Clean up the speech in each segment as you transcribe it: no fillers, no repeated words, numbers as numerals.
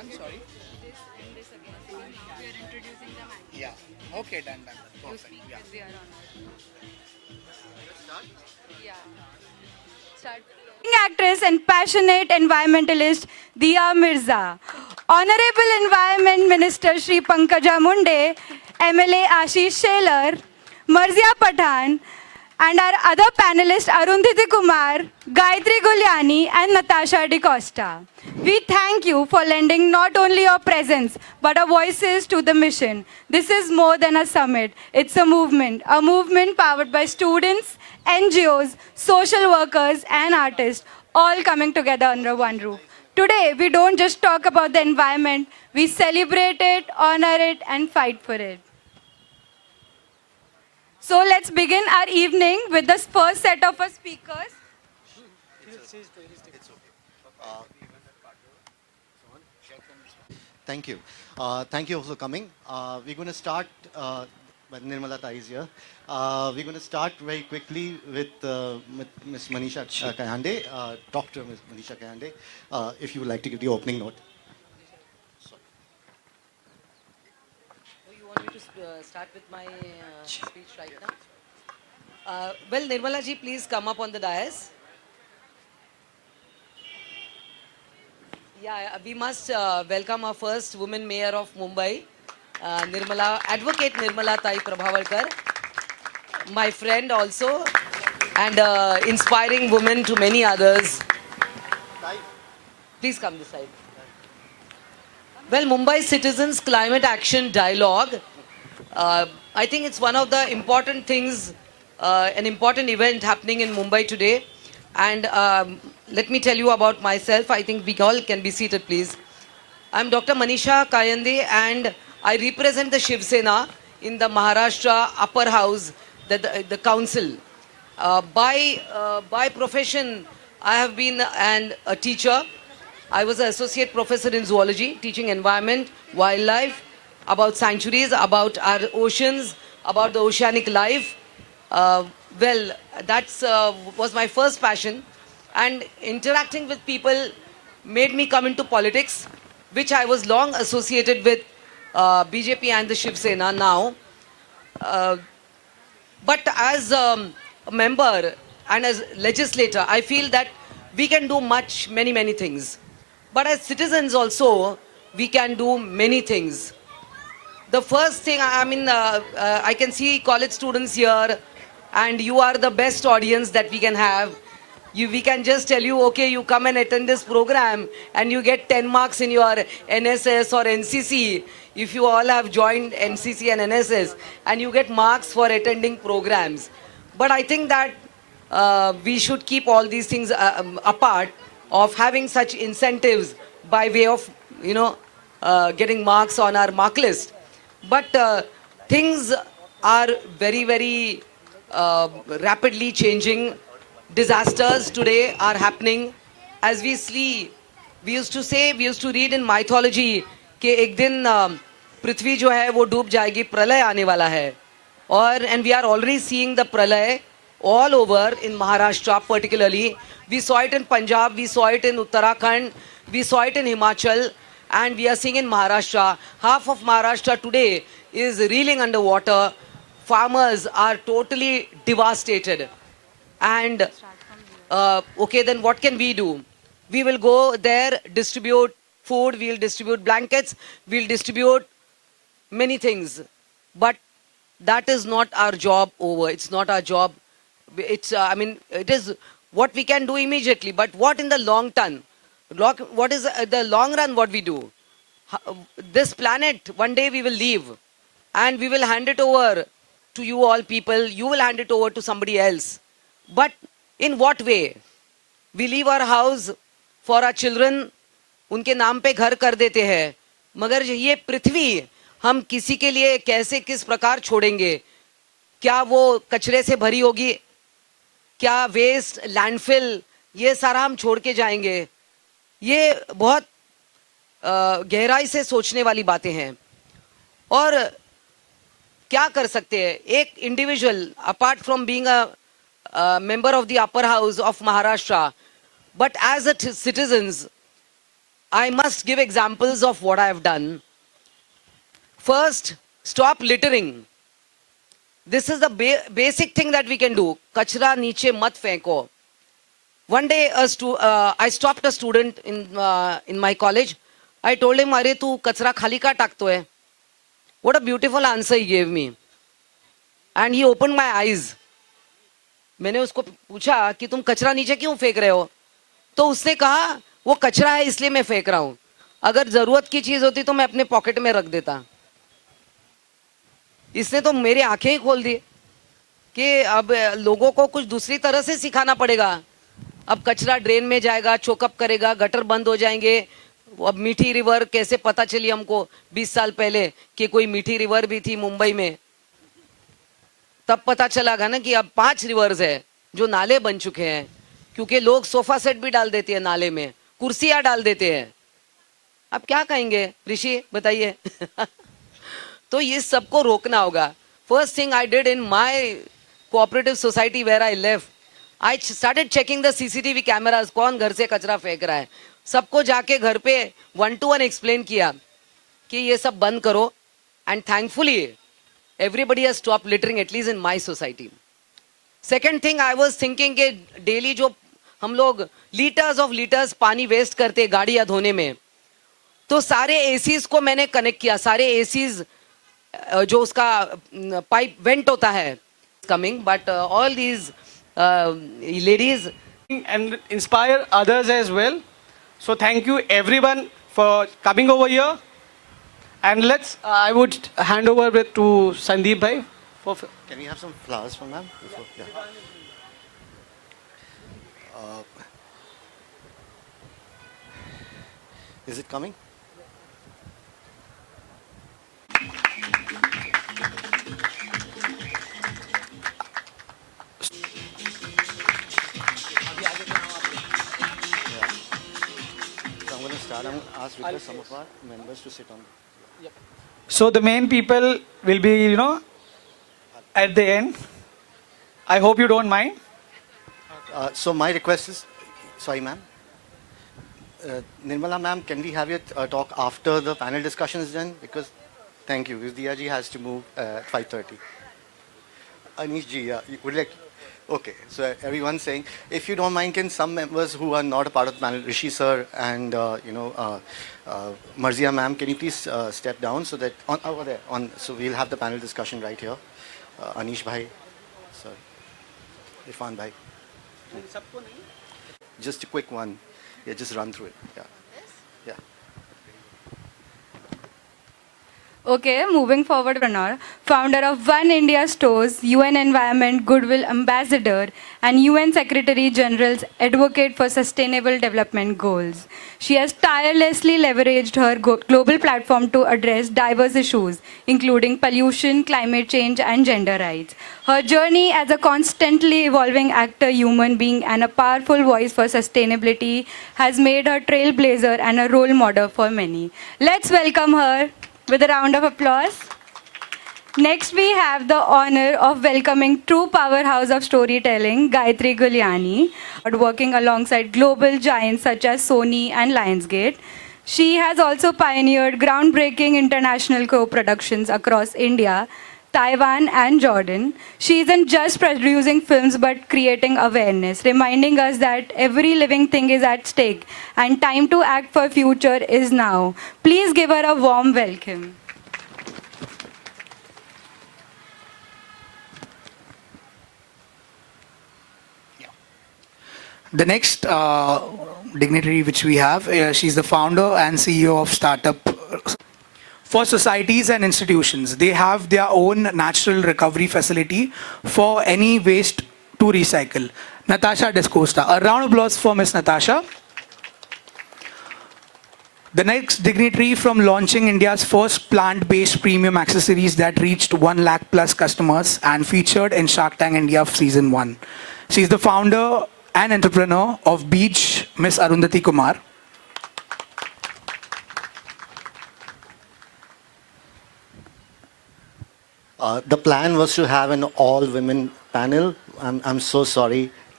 one? Sorry. This and this again. We are introducing them actually. Yeah. Okay, done. You Perfect. speak Yeah. with their honor. Yeah. Start. Actress and passionate environmentalist Diya Mirza, Honorable Environment Minister Shri Pankaja Munde, MLA Ashish Shelar, Marzia Pathan, and our other panelists Arundhati Kumar, Gayatri Gulyani, and Natasha DeCosta. We thank you for lending not only your presence but our voices to the mission. This is more than a summit, it's a movement powered by students, NGOs, social workers, and artists, all coming together under one roof. Today, we don't just talk about the environment, we celebrate it, honor it, and fight for it. So let's begin our evening with the first set of our speakers. Thank you. Thank you for coming. We're going to start, when Nirmala Tai is here. We're going to start very quickly with Ms. Manisha Kayande, Dr. Ms. Manisha Kayande, if you would like to give the opening note. Oh, you want me to start with my speech right now? Well, Nirmala ji, please come up on the dais. Yeah, we must welcome our first woman mayor of Mumbai, Advocate Nirmala Tai Prabhavalkar, my friend also, and inspiring woman to many others. Please come this side. Well, Mumbai Citizens Climate Action Dialogue, I think it's one of the important things, an important event happening in Mumbai today. And let me tell you about myself. I think we all can be seated, please. I'm Dr. Manisha Kayande, and I represent the Shiv Sena in the Maharashtra Upper House, the council. By profession, I have been a teacher. I was an associate professor in zoology, teaching environment, wildlife, about sanctuaries, about our oceans, about the oceanic life. Well, that's was my first passion, and interacting with people made me come into politics, which I was long associated with BJP and the Shiv Sena now. Uh, but as a member and as legislator, I feel that we can do many things. But as citizens also, we can do many things. The first thing, I can see college students here, and you are the best audience that we can have. We can just tell you, okay, you come and attend this program, and you get 10 marks in your NSS or NCC, if you all have joined NCC and NSS, and you get marks for attending programs. But I think that we should keep all these things apart of having such incentives by way of, getting marks on our mark list. But things are very rapidly changing. Disasters today are happening. As we see, we used to read in mythology कि एक दिन पृथ्वी जो है वो डूब जाएगी, प्रलय आने वाला है. And we are already seeing the pralay all over in Maharashtra particularly. We saw it in Punjab, we saw it in Uttarakhand, we saw it in Himachal, and we are seeing in Maharashtra. Half of Maharashtra today is reeling underwater. Farmers are totally devastated. And okay, then what can we do? We will go there, distribute food, we'll distribute blankets, we'll distribute many things. But that is not our job over. It's not our job. It's, it is what we can do immediately. But what in the long term? What is the long run what we do? This planet, one day we will leave. And we will hand it over to you all people. You will hand it over to somebody else. But in what way? We leave our house for our children. उनके नाम पे घर कर देते हैं. मगर ये पृथ्वी हम किसी के लिए कैसे किस प्रकार छोड़ेंगे? क्या वो कचरे से भरी होगी? क्या वेस्ट, लैंडफिल, ये सारा हम छोड़ के जाएंगे? ये बहुत गहराई से सोचने वाली बातें हैं. और क्या कर सकते हैं? एक individual, apart from being a member of the upper house of Maharashtra, but as a citizens, I must give examples of what I have done. First, stop littering. This is the basic thing that we can do. Kachra niche mat feko. One day, I stopped a student in my college. I told him, "Are tu kachra khali ka takto hai?" What a beautiful answer he gave me. And he opened my eyes. मैंने उसको पूछा कि तुम कचरा नीचे क्यों फेंक रहे हो? तो उसने कहा वो कचरा है इसलिए मैं फेंक रहा हूं. अगर जरूरत की चीज होती तो मैं अपने पॉकेट में रख देता. इसने तो मेरी आंखें ही खोल दी कि अब लोगों को कुछ दूसरी तरह से सिखाना पड़ेगा. अब कचरा ड्रेन में जाएगा, चोकअप करेगा, गटर बंद हो जाएंगे. अब मीठी रिवर कैसे पता चली हमको 20 साल पहले कि कोई मीठी रिवर भी थी मुंबई में. तब पता चलागा ना कि अब 5 रिवर्स है जो नाले बन चुके हैं, क्योंकि लोग सोफा सेट भी डाल देते हैं नाले में, कुर्सियां डाल देते हैं. अब क्या कहेंगे ऋषि, बताइए. तो ये सबको रोकना होगा. First thing I did in my cooperative society where I live, I started checking the CCTV cameras. कौन घर से कचरा फेंक रहा है, सबको जाके घर पे 1 to 1 एक्सप्लेन किया कि ये सब बंद करो. And thankfully everybody has stopped littering, at least in my society. Second thing I was thinking कि daily जो हम लोग liters पानी waste करते गाड़ियाँ धोने में, तो सारे ACs को मैंने connect किया. सारे ACs जो उसका pipe vent होता है coming, but all these ladies and inspire others as well. So thank you everyone for coming over here. And I would hand over it to Sandeep bhai. Can we have some flowers from ma'am? Yeah. Is it coming? So I'm going to start. I'm going to request some of our members to sit on. So the main people will be, at the end. I hope you don't mind. So my request is, sorry ma'am. Nirmala ma'am, can we have your talk after the panel discussion is done? Because, thank you, because Diya ji has to move at 5:30. Anish ji, yeah, would like, okay, so everyone's saying, if you don't mind, can some members who are not a part of the panel, Rishi sir and, Mirza ma'am, can you please step down so that, over there, so we'll have the panel discussion right here. Anish bhai, sir, Irfan bhai. Just a quick one. Yeah, just run through it. Yeah. Yeah. Okay, moving forward, Pranor, founder of One India Stores, UN Environment Goodwill Ambassador, and UN Secretary General's Advocate for Sustainable Development Goals. She has tirelessly leveraged her global platform to address diverse issues, including pollution, climate change, and gender rights. Her journey as a constantly evolving actor, human being, and a powerful voice for sustainability has made her trailblazer and a role model for many. Let's welcome her with a round of applause. Next, we have the honor of welcoming true powerhouse of storytelling, Gayatri Guliani, working alongside global giants such as Sony and Lionsgate. She has also pioneered groundbreaking international co-productions across India, Taiwan, and Jordan. She isn't just producing films but creating awareness, reminding us that every living thing is at stake and time to act for future is now. Please give her a warm welcome. The next dignitary which we have, she's the founder and CEO of Startup for societies and institutions. They have their own natural recovery facility for any waste to recycle. Natasha Descosta. A round of applause for Miss Natasha. The next dignitary from launching India's first plant-based premium accessories that reached 1 lakh plus customers and featured in Shark Tank India Season 1. She's the founder and entrepreneur of Beach, Miss Arundhati Kumar. The plan was to have an all-women panel. I'm so sorry.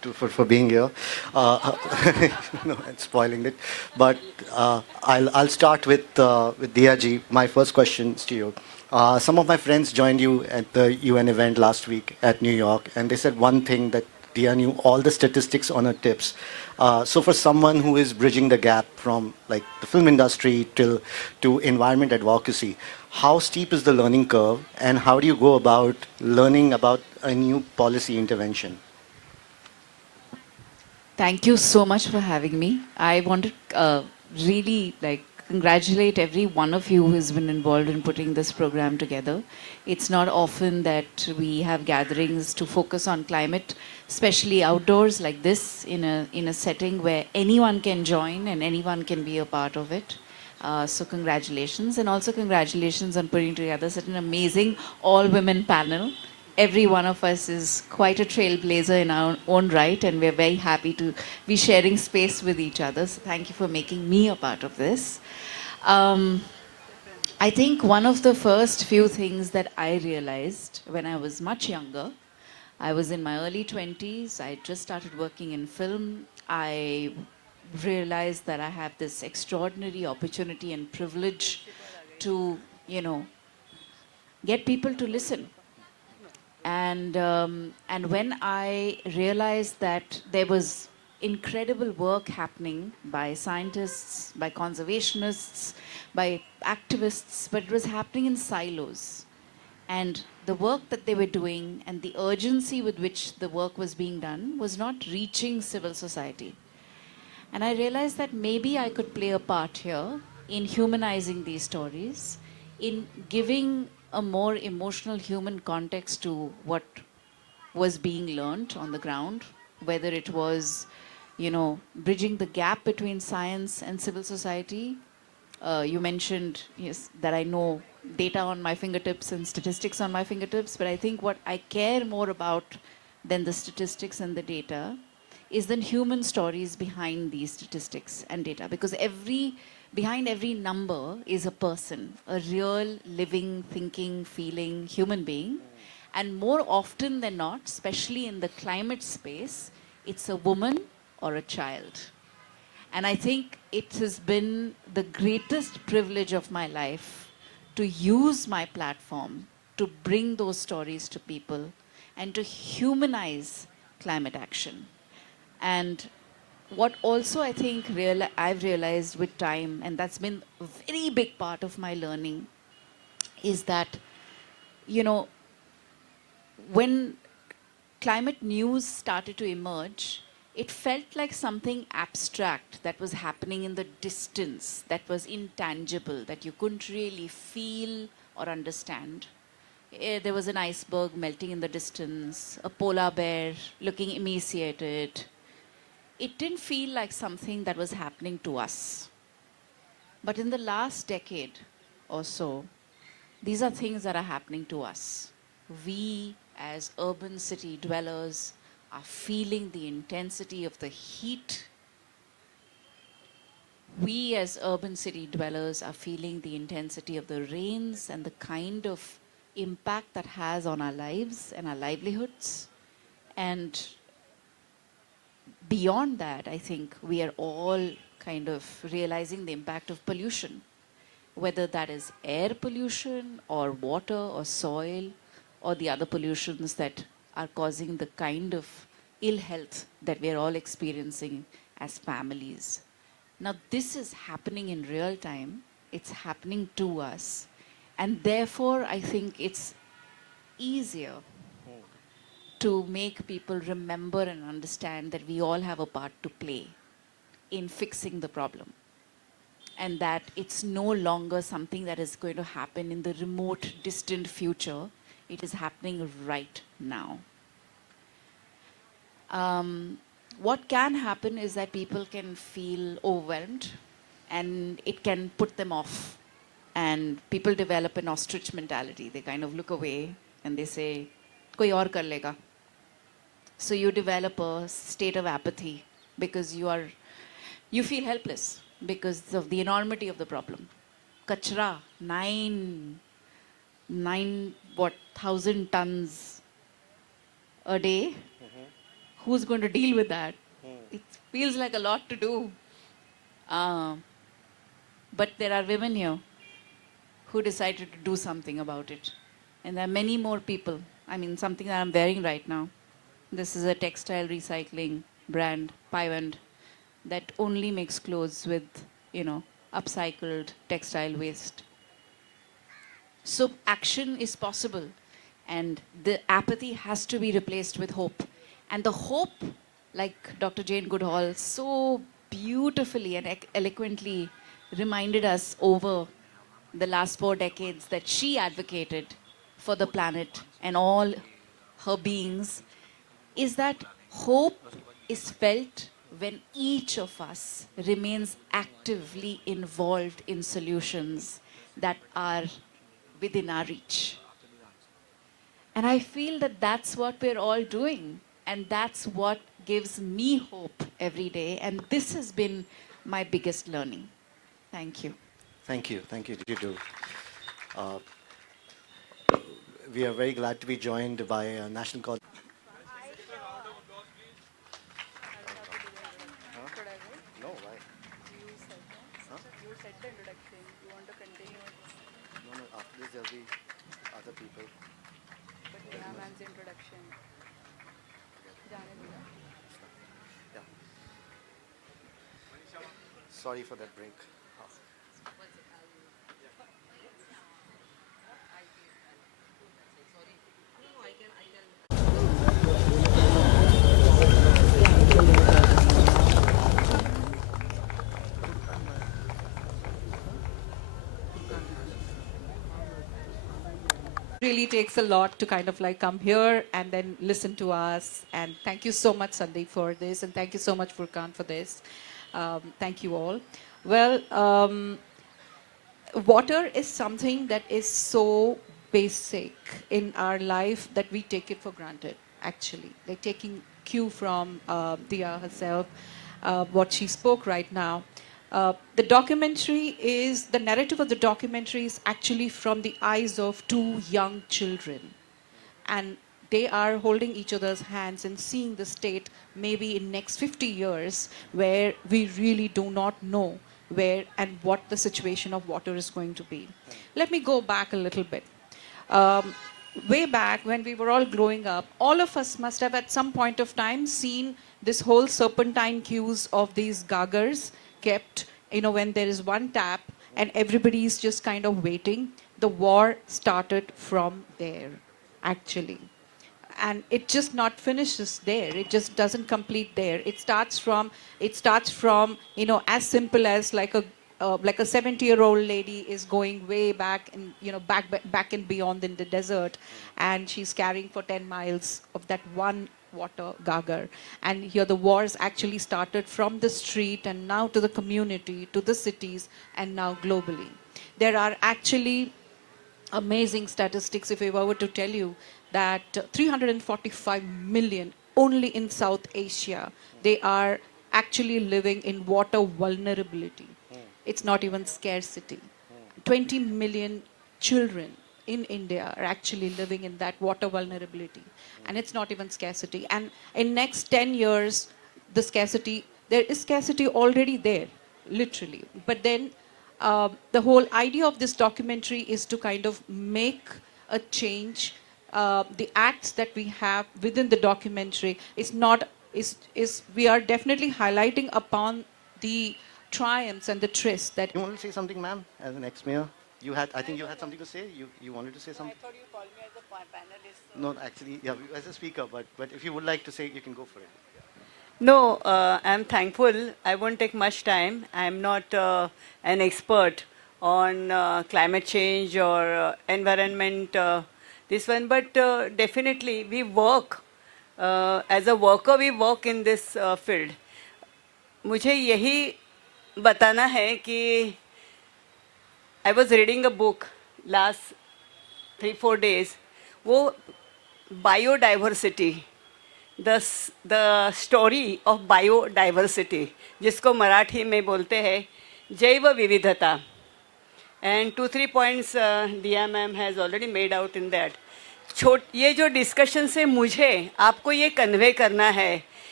for being here. No, I'm spoiling it. But I'll start with Diya ji. My first question is to you. Some of my friends joined you at the UN event last week at New York, and they said one thing, that Diya knew all the statistics on her tips. So for someone who is bridging the gap from like the film industry to environment advocacy, how steep is the learning curve, and how do you go about learning about a new policy intervention? Thank you so much for having me. I want to really congratulate every one of you who has been involved in putting this program together. It's not often that we have gatherings to focus on climate, especially outdoors like this, in a setting where anyone can join and anyone can be a part of it. So congratulations, and also congratulations on putting together such an amazing all-women panel. Every one of us is quite a trailblazer in our own right, and we're very happy to be sharing space with each other. So thank you for making me a part of this. I think one of the first few things that I realized when I was much younger, I was in my early 20s, I just started working in film. I realized that I have this extraordinary opportunity and privilege to, get people to listen. And when I realized that there was incredible work happening by scientists, by conservationists, by activists, but it was happening in silos. And the work that they were doing and the urgency with which the work was being done was not reaching civil society. And I realized that maybe I could play a part here in humanizing these stories, in giving a more emotional human context to what was being learned on the ground, whether it was, bridging the gap between science and civil society. You mentioned, yes, that I know data on my fingertips and statistics on my fingertips, but I think what I care more about than the statistics and the data is the human stories behind these statistics and data, because behind every number is a person, a real living, thinking, feeling human being. And more often than not, especially in the climate space, it's a woman or a child. And I think it has been the greatest privilege of my life to use my platform to bring those stories to people and to humanize climate action. And what also I think I've realized with time, and that's been a very big part of my learning, is that, when climate news started to emerge, it felt like something abstract that was happening in the distance, that was intangible, that you couldn't really feel or understand. There was an iceberg melting in the distance, a polar bear looking emaciated. It didn't feel like something that was happening to us. But in the last decade or so, these are things that are happening to us. We, as urban city dwellers, are feeling the intensity of the heat. We, as urban city dwellers, are feeling the intensity of the rains and the kind of impact that has on our lives and our livelihoods. And beyond that, I think we are all kind of realizing the impact of pollution, whether that is air pollution or water or soil or the other pollutions that are causing the kind of ill health that we are all experiencing as families. Now, this is happening in real time. It's happening to us. And therefore, I think it's easier to make people remember and understand that we all have a part to play in fixing the problem. And that it's no longer something that is going to happen in the remote, distant future. It is happening right now. What can happen is that people can feel overwhelmed and it can put them off. And people develop an ostrich mentality. They kind of look away and they say, koi aur kar lega. So you develop a state of apathy because you feel helpless because of the enormity of the problem. Kachra, 1,000 tons a day. who's going to deal with that? It feels like a lot to do. But there are women here who decided to do something about it. And there are many more people. I mean, something that I'm wearing right now. This is a textile recycling brand, Pyvand, that only makes clothes with, upcycled textile waste. So action is possible. And the apathy has to be replaced with hope. And the hope, like Dr. Jane Goodall so beautifully and eloquently reminded us over the last 4 decades, that she advocated for the planet and all her beings, is that hope is felt when each of us remains actively involved in solutions that are within our reach. And I feel that that's what we're all doing. And that's what gives me hope every day. And this has been my biggest learning. Thank you. Thank you. Thank you. You too. Uh, we are very glad to be joined by a national call. No, why? No, no, after this there'll be other people. Yeah. Sorry for that break. Really takes a lot to kind of like come here and then listen to us. And thank you so much, Sandeep, for this. And thank you so much, Furkan, for this. Thank you all. Well, water is something that is so basic in our life that we take it for granted, actually. Like taking cue from Dia herself, what she spoke right now. The documentary is, the narrative of the documentary is actually from the eyes of 2 young children. And they are holding each other's hands and seeing the state maybe in next 50 years where we really do not know where and what the situation of water is going to be. Let me go back a little bit. Way back when we were all growing up, all of us must have at some point of time seen this whole serpentine queues of these gagars kept, when there is one tap and everybody is just kind of waiting. The war started from there, actually. And it just not finishes there. It just doesn't complete there. It starts from, as simple as like a 70-year-old lady is going way back and back and beyond in the desert, and she's carrying for 10 miles of that one water gagar. And here the wars actually started from the street and now to the community, to the cities, and now globally. There are actually amazing statistics, if I were to tell you, that 345 million only in South Asia, they are actually living in water vulnerability. It's not even scarcity. 20 million children in India are actually living in that water vulnerability. And it's not even scarcity. And in next 10 years, there is scarcity already there, literally. But then the whole idea of this documentary is to kind of make a change. The acts that we have within the documentary we are definitely highlighting upon the triumphs and the trysts that. You want to say something, ma'am, as an ex-mayor? I think you had something to say. You wanted to say something. I thought you called me as a panelist. No, actually, yeah, as a speaker. But if you would like to say, you can go for it. No, I'm thankful. I won't take much time. I'm not an expert on climate change or environment, this one, but definitely we work. As a worker, we work in this field. मुझे यही बताना है कि I was reading a book last 3-4 days. वो biodiversity, the story of biodiversity, जिसको मराठी में बोलते हैं जैव विविधता. And 2-3 points Diya ma'am has already made out in that. ये जो डिस्कशन से मुझे आपको ये कन्वे करना है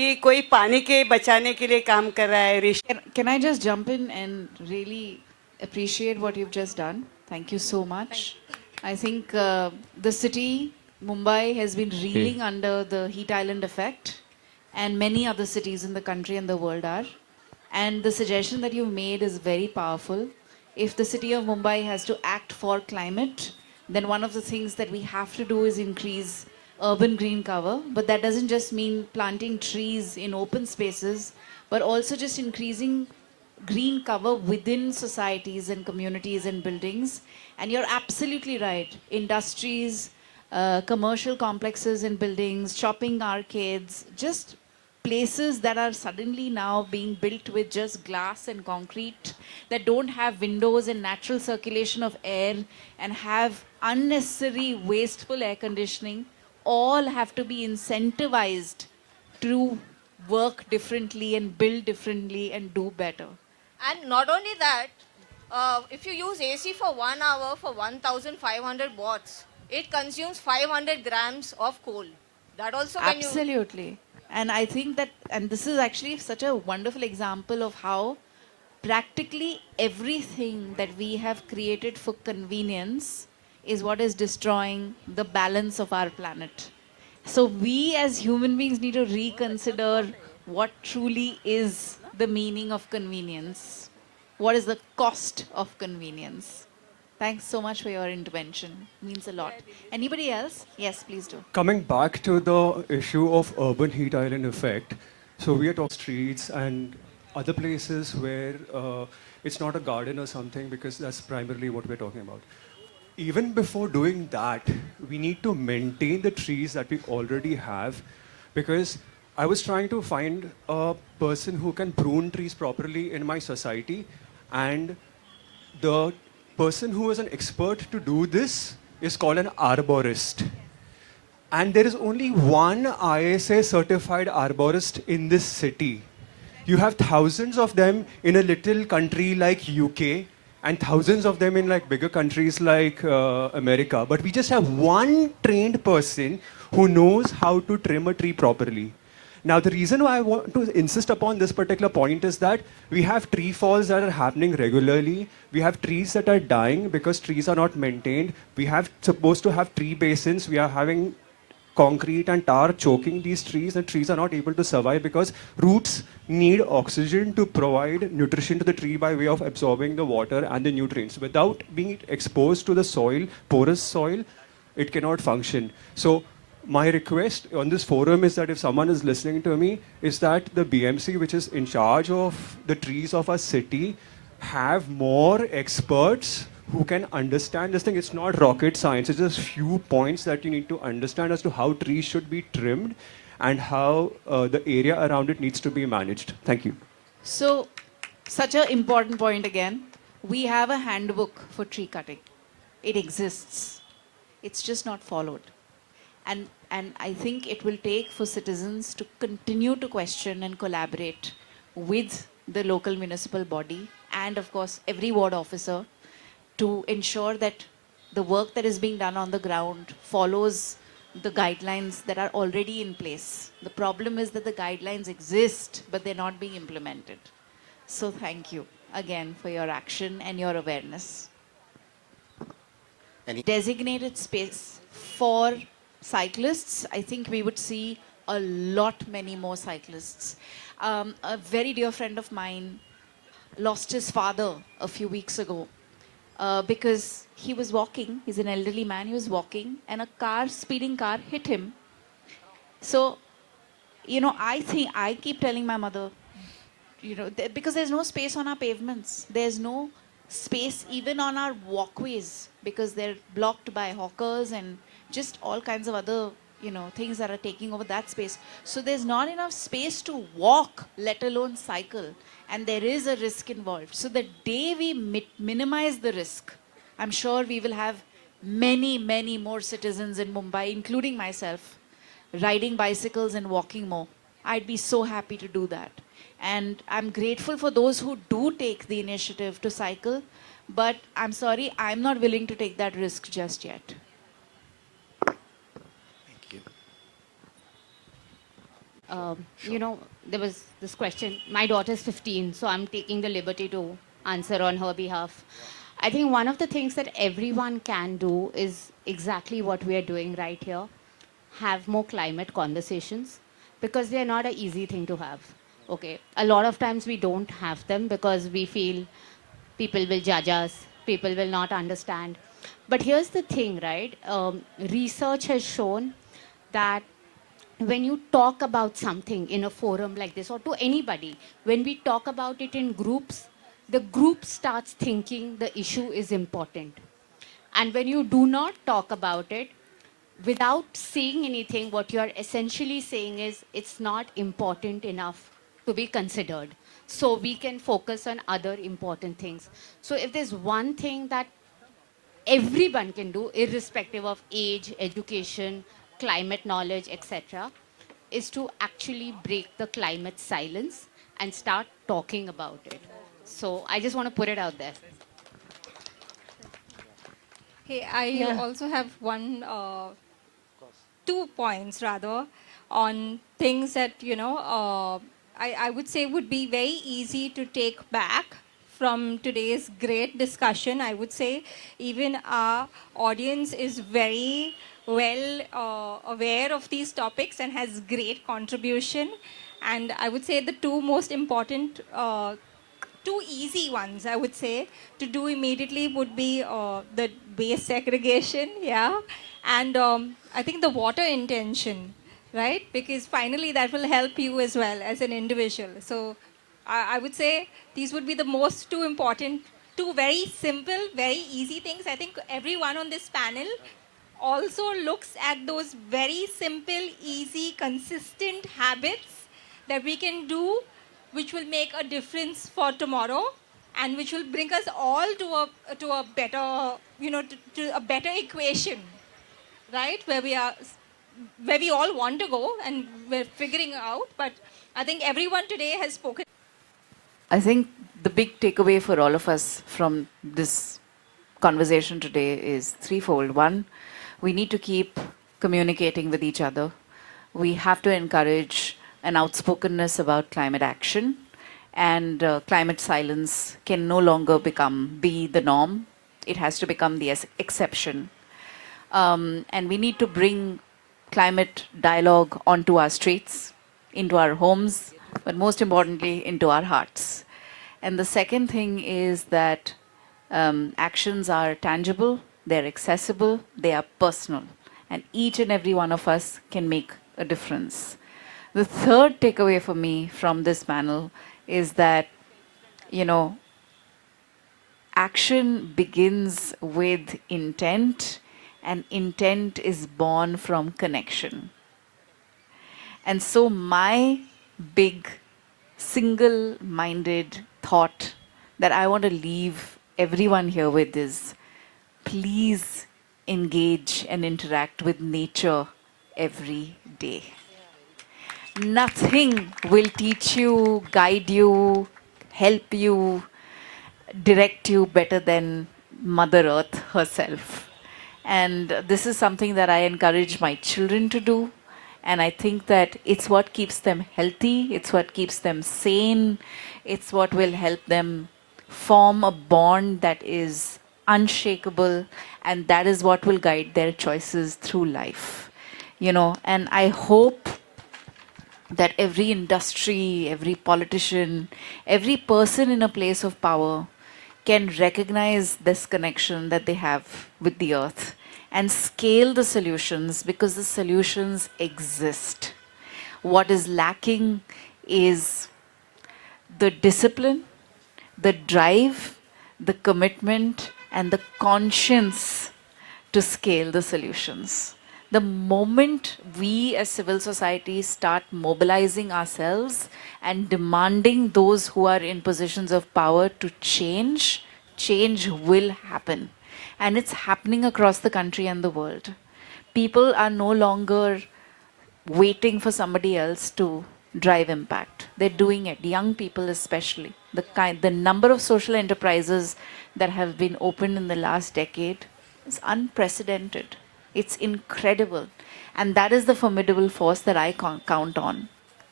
कि कोई पानी के बचाने के लिए काम कर रहा है. Can I just jump in and really appreciate what you've just done? Thank you so much. I think the city, Mumbai, has been reeling under the heat island effect, and many other cities in the country and the world are. And the suggestion that you've made is very powerful. If the city of Mumbai has to act for climate, then one of the things that we have to do is increase urban green cover. But that doesn't just mean planting trees in open spaces, but also just increasing green cover within societies and communities and buildings. And you're absolutely right. Industries, commercial complexes and buildings, shopping arcades, just places that are suddenly now being built with just glass and concrete, that don't have windows and natural circulation of air and have unnecessary wasteful air conditioning, all have to be incentivized to work differently and build differently and do better. And not only that, if you use AC for 1 hour for 1,500 watts, it consumes 500 grams of coal. That also when you... Absolutely. And I think that, and this is actually such a wonderful example of how practically everything that we have created for convenience is what is destroying the balance of our planet. So we as human beings need to reconsider what truly is the meaning of convenience. What is the cost of convenience? Thanks so much for your intervention. Means a lot. Anybody else? Yes, please do. Coming back to the issue of urban heat island effect, so we are talking streets and other places where it's not a garden or something, because that's primarily what we're talking about. Even before doing that, we need to maintain the trees that we already have, because I was trying to find a person who can prune trees properly in my society, and the person who is an expert to do this is called an arborist. And there is only one ISA certified arborist in this city. You have thousands of them in a little country like UK and thousands of them in like bigger countries like America. But we just have one trained person who knows how to trim a tree properly. Now, the reason why I want to insist upon this particular point is that we have tree falls that are happening regularly. We have trees that are dying because trees are not maintained. We have supposed to have tree basins. We are having concrete and tar choking these trees, and trees are not able to survive because roots need oxygen to provide nutrition to the tree by way of absorbing the water and the nutrients. Without being exposed to the soil, porous soil, it cannot function. So my request on this forum is that if someone is listening to me, is that the BMC, which is in charge of the trees of our city, have more experts who can understand this thing. It's not rocket science. It's just few points that you need to understand as to how trees should be trimmed and how the area around it needs to be managed. Thank you. So, such an important point again. We have a handbook for tree cutting. It exists. It's just not followed. And I think it will take for citizens to continue to question and collaborate with the local municipal body and, of course, every ward officer to ensure that the work that is being done on the ground follows the guidelines that are already in place. The problem is that the guidelines exist, but they're not being implemented. So thank you again for your action and your awareness. Designated space for cyclists, I think we would see a lot many more cyclists. A very dear friend of mine lost his father a few weeks ago because he was walking. He's an elderly man. He was walking and a speeding car hit him. So, I keep telling my mother, because there's no space on our pavements. There's no space even on our walkways because they're blocked by hawkers and just all kinds of other, things that are taking over that space. So there's not enough space to walk, let alone cycle. And there is a risk involved. So the day we minimize the risk, I'm sure we will have many, many more citizens in Mumbai, including myself, riding bicycles and walking more. I'd be so happy to do that. And I'm grateful for those who do take the initiative to cycle. But I'm sorry, I'm not willing to take that risk just yet. You know, there was this question. My daughter's 15, so I'm taking the liberty to answer on her behalf. I think one of the things that everyone can do is exactly what we are doing right here. Have more climate conversations, because they are not an easy thing to have. Okay, a lot of times we don't have them because we feel people will judge us, people will not understand. But here's the thing, right? Research has shown that when you talk about something in a forum like this, or to anybody, when we talk about it in groups, the group starts thinking the issue is important. And when you do not talk about it, without saying anything, what you're essentially saying is it's not important enough to be considered. So we can focus on other important things. So if there's one thing that everyone can do, irrespective of age, education, climate knowledge, etc., is to actually break the climate silence and start talking about it. So I just want to put it out there. Okay, I also have one, 2 points rather, on things that, I would say would be very easy to take back from today's great discussion. I would say even our audience is very well aware of these topics and has great contribution. And I would say the two most important, two easy ones, I would say, to do immediately would be the base segregation, yeah, and I think the water intention, right? Because finally that will help you as well as an individual. So I would say these would be the most two important, two very simple, very easy things. I think everyone on this panel also looks at those very simple, easy, consistent habits that we can do, which will make a difference for tomorrow and which will bring us all to a better, to a better equation, right? Where we all want to go and we're figuring out. But I think everyone today has spoken. I think the big takeaway for all of us from this conversation today is threefold. One, we need to keep communicating with each other. We have to encourage an outspokenness about climate action, and climate silence can no longer be the norm. It has to become the exception. And we need to bring climate dialogue onto our streets, into our homes, but most importantly, into our hearts. And the second thing is that actions are tangible, they're accessible, they are personal, and each and every one of us can make a difference. The third takeaway for me from this panel is that, action begins with intent, and intent is born from connection. And so my big single-minded thought that I want to leave everyone here with is, please engage and interact with nature every day. Nothing will teach you, guide you, help you, direct you better than Mother Earth herself. And this is something that I encourage my children to do. And I think that it's what keeps them healthy, it's what keeps them sane, it's what will help them form a bond that is unshakable, and that is what will guide their choices through life. And I hope that every industry, every politician, every person in a place of power can recognize this connection that they have with the earth and scale the solutions, because the solutions exist. What is lacking is the discipline, the drive, the commitment, and the conscience to scale the solutions. The moment we as civil society start mobilizing ourselves and demanding those who are in positions of power to change, change will happen. And it's happening across the country and the world. People are no longer waiting for somebody else to drive impact. They're doing it, young people especially. The number of social enterprises that have been opened in the last decade is unprecedented. It's incredible. And that is the formidable force that I count on.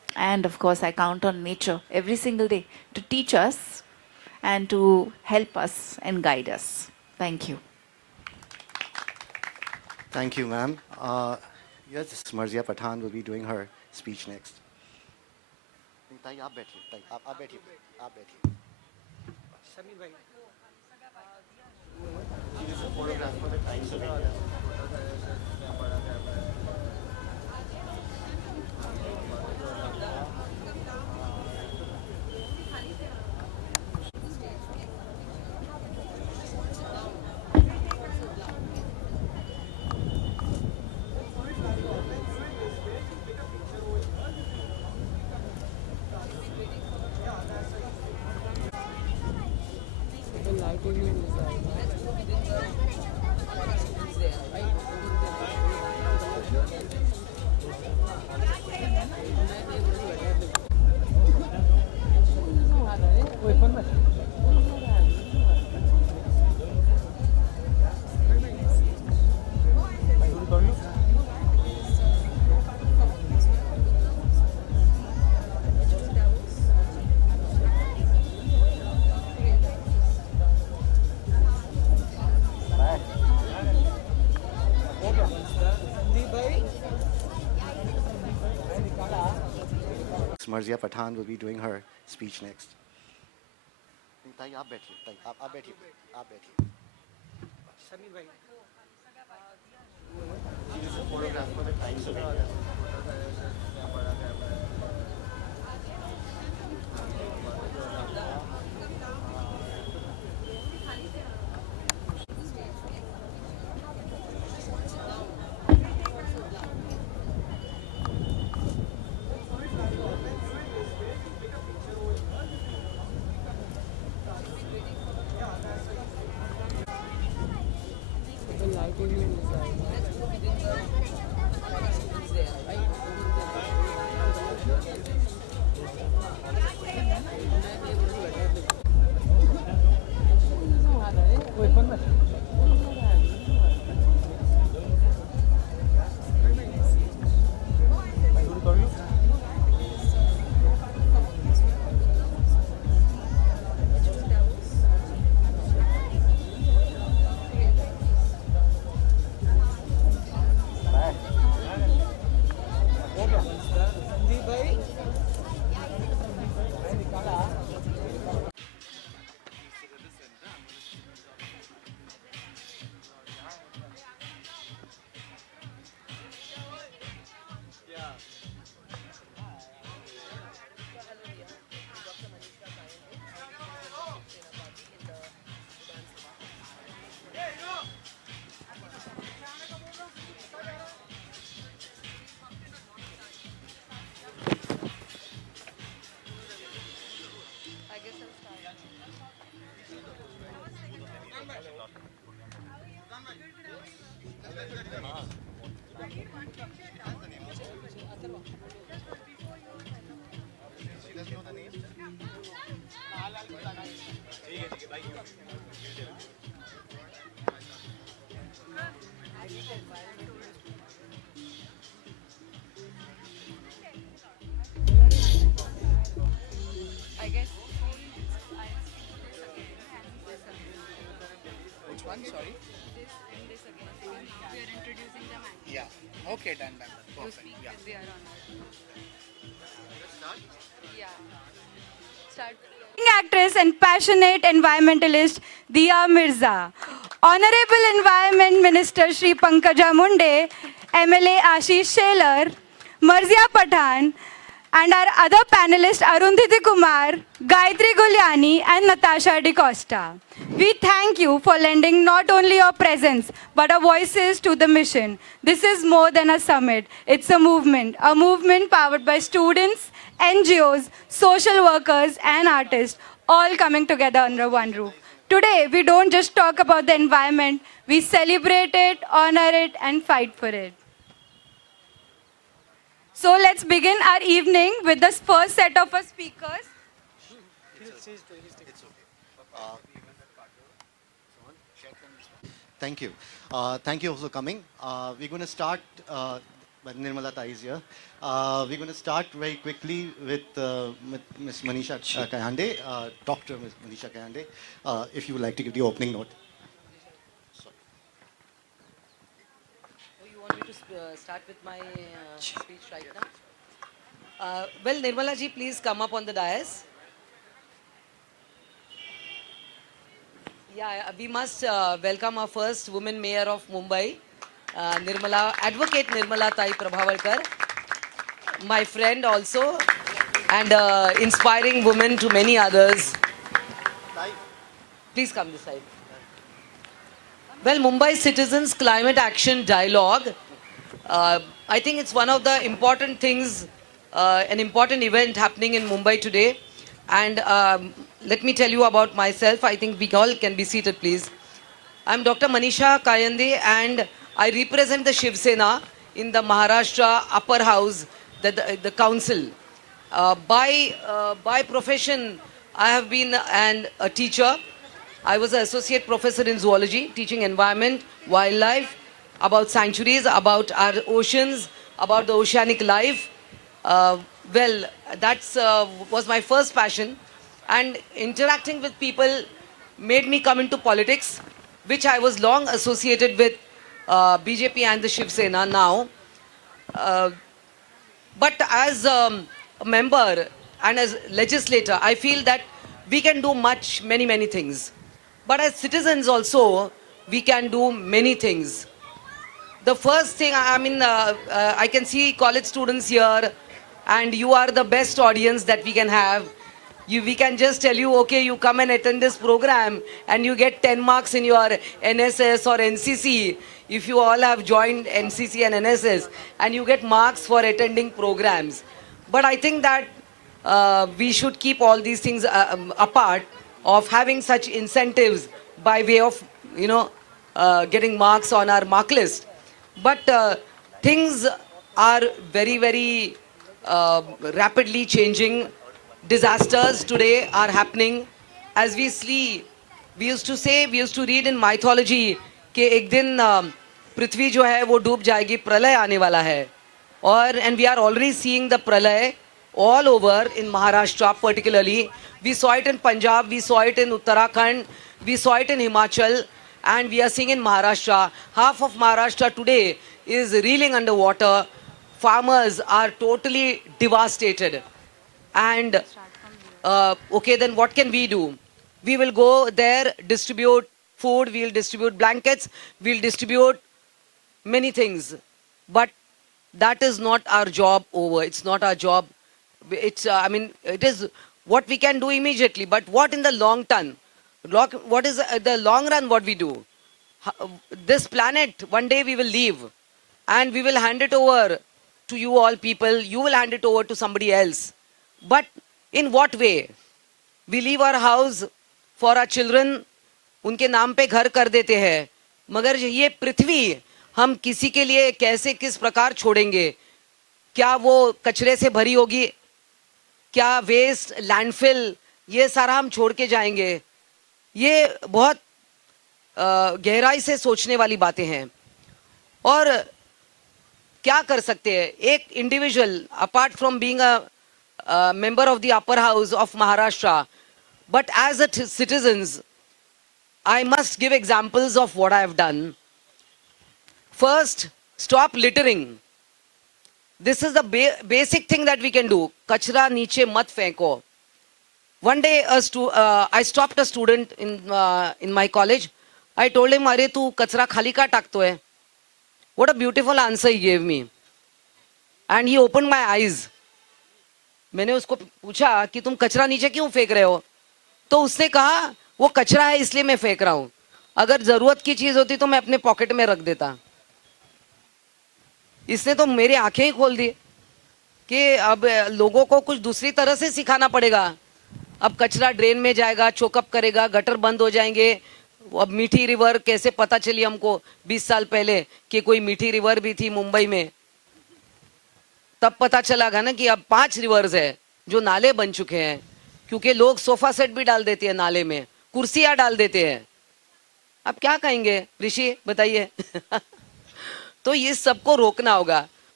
And of course, I count on nature every single day to teach us and to help us and guide us. Thank you. Thank you, ma'am. Yes, Mirza Pathan will be doing her speech next. ताई, आप बैठिए, ताई, आप बैठिए, आप बैठिए. She is a photographer for the Times of India. Mirza Pathan will be doing her speech next. ताई, आप बैठिए, ताई, आप बैठिए, आप बैठिए. She is a photographer for the Times of India. Which one? Sorry. We are introducing them. Yeah. Okay, done. Perfect. Yeah. They are honored. Yeah. Start. Actress and passionate environmentalist Diya Mirza. Honorable Environment Minister Shri Pankaja Munde, MLA Ashish Shelar, Mirza Pathan, and our other panelists Arundhati Kumar, Gayatri Gulyani, and Natasha DeCosta. We thank you for lending not only your presence, but our voices to the mission. This is more than a summit. It's a movement powered by students, NGOs, social workers, and artists, all coming together under one roof. Today, we don't just talk about the environment, we celebrate it, honor it, and fight for it. So let's begin our evening with the first set of our speakers. Thank you. Thank you for coming. We're going to start but Nirmala is here. We're going to start very quickly with Ms. Manisha Kayande, Dr. Ms. Manisha Kayande, if you would like to give the opening note. Oh, you want me to start with my speech right now? Well, Nirmala ji, please come up on the dais. Yeah, we must welcome our first woman mayor of Mumbai, Advocate Nirmala Tai Prabhavalkar, my friend also, and inspiring woman to many others. Please come this side. Well, Mumbai Citizens Climate Action Dialogue, I think it's one of the important things, an important event happening in Mumbai today. And let me tell you about myself. I think we all can be seated, please. I'm Dr. Manisha Kayande, and I represent the Shiv Sena in the Maharashtra Upper House, the council. By profession, I have been a teacher. I was an associate professor in zoology, teaching environment, wildlife, about sanctuaries, about our oceans, about the oceanic life. Well, that's was my first passion, and interacting with people made me come into politics, which I was long associated with BJP and the Shiv Sena now. But as a member and as legislator, I feel that we can do many things. But as citizens also, we can do many things. The first thing, I can see college students here, and you are the best audience that we can have. We can just tell you, okay, you come and attend this program, and you get 10 marks in your NSS or NCC, if you all have joined NCC and NSS, and you get marks for attending programs. But I think that we should keep all these things apart of having such incentives by way of, getting marks on our mark list. But things are very rapidly changing. Disasters today are happening. As we see, we used to read in mythology कि एक दिन पृथ्वी जो है वो डूब जाएगी, प्रलय आने वाला है. And we are already seeing the pralay all over in Maharashtra particularly. We saw it in Punjab, we saw it in Uttarakhand, we saw it in Himachal, and we are seeing in Maharashtra. Half of Maharashtra today is reeling underwater. Farmers are totally devastated. And okay, then what can we do? We will go there, distribute food, we'll distribute blankets, we'll distribute many things. But that is not our job over. It's not our job. It's, it is what we can do immediately. But what in the long term? What is the long run what we do? This planet, one day we will leave. And we will hand it over to you all people. You will hand it over to somebody else. But in what way? We leave our house for our children. उनके नाम पे घर कर देते हैं. मगर ये पृथ्वी हम किसी के लिए कैसे किस प्रकार छोड़ेंगे? क्या वो कचरे से भरी होगी? क्या वेस्ट, लैंडफिल, ये सारा हम छोड़ के जाएंगे? ये बहुत गहराई से सोचने वाली बातें हैं. और क्या कर सकते हैं? एक individual, apart from being a member of the upper house of Maharashtra, but as a citizens, I must give examples of what I have done. First, stop littering. This is the basic thing that we can do. Kachra niche mat feko. One day, I stopped a student in my college. I told him, "Are tu kachra khali ka takto hai?" What a beautiful answer he gave me. And he opened my eyes. मैंने उसको पूछा कि तुम कचरा नीचे क्यों फेंक रहे हो? तो उसने कहा, वो कचरा है इसलिए मैं फेंक रहा हूं. अगर जरूरत की चीज होती तो मैं अपने पॉकेट में रख देता. इसने तो मेरी आंखें ही खोल दी कि अब लोगों को कुछ दूसरी तरह से सिखाना पड़ेगा. अब कचरा ड्रेन में जाएगा, चोकअप करेगा, गटर बंद हो जाएंगे. अब मीठी रिवर कैसे पता चली हमको 20 साल पहले कि कोई मीठी रिवर भी थी मुंबई में? तब पता चलागा ना कि अब 5 रिवर्स है जो नाले बन चुके हैं, क्योंकि लोग सोफा सेट भी डाल देते हैं नाले में, कुर्सियां डाल देते हैं. अब क्या कहेंगे ऋषि, बताइए. तो ये सबको रोकना होगा.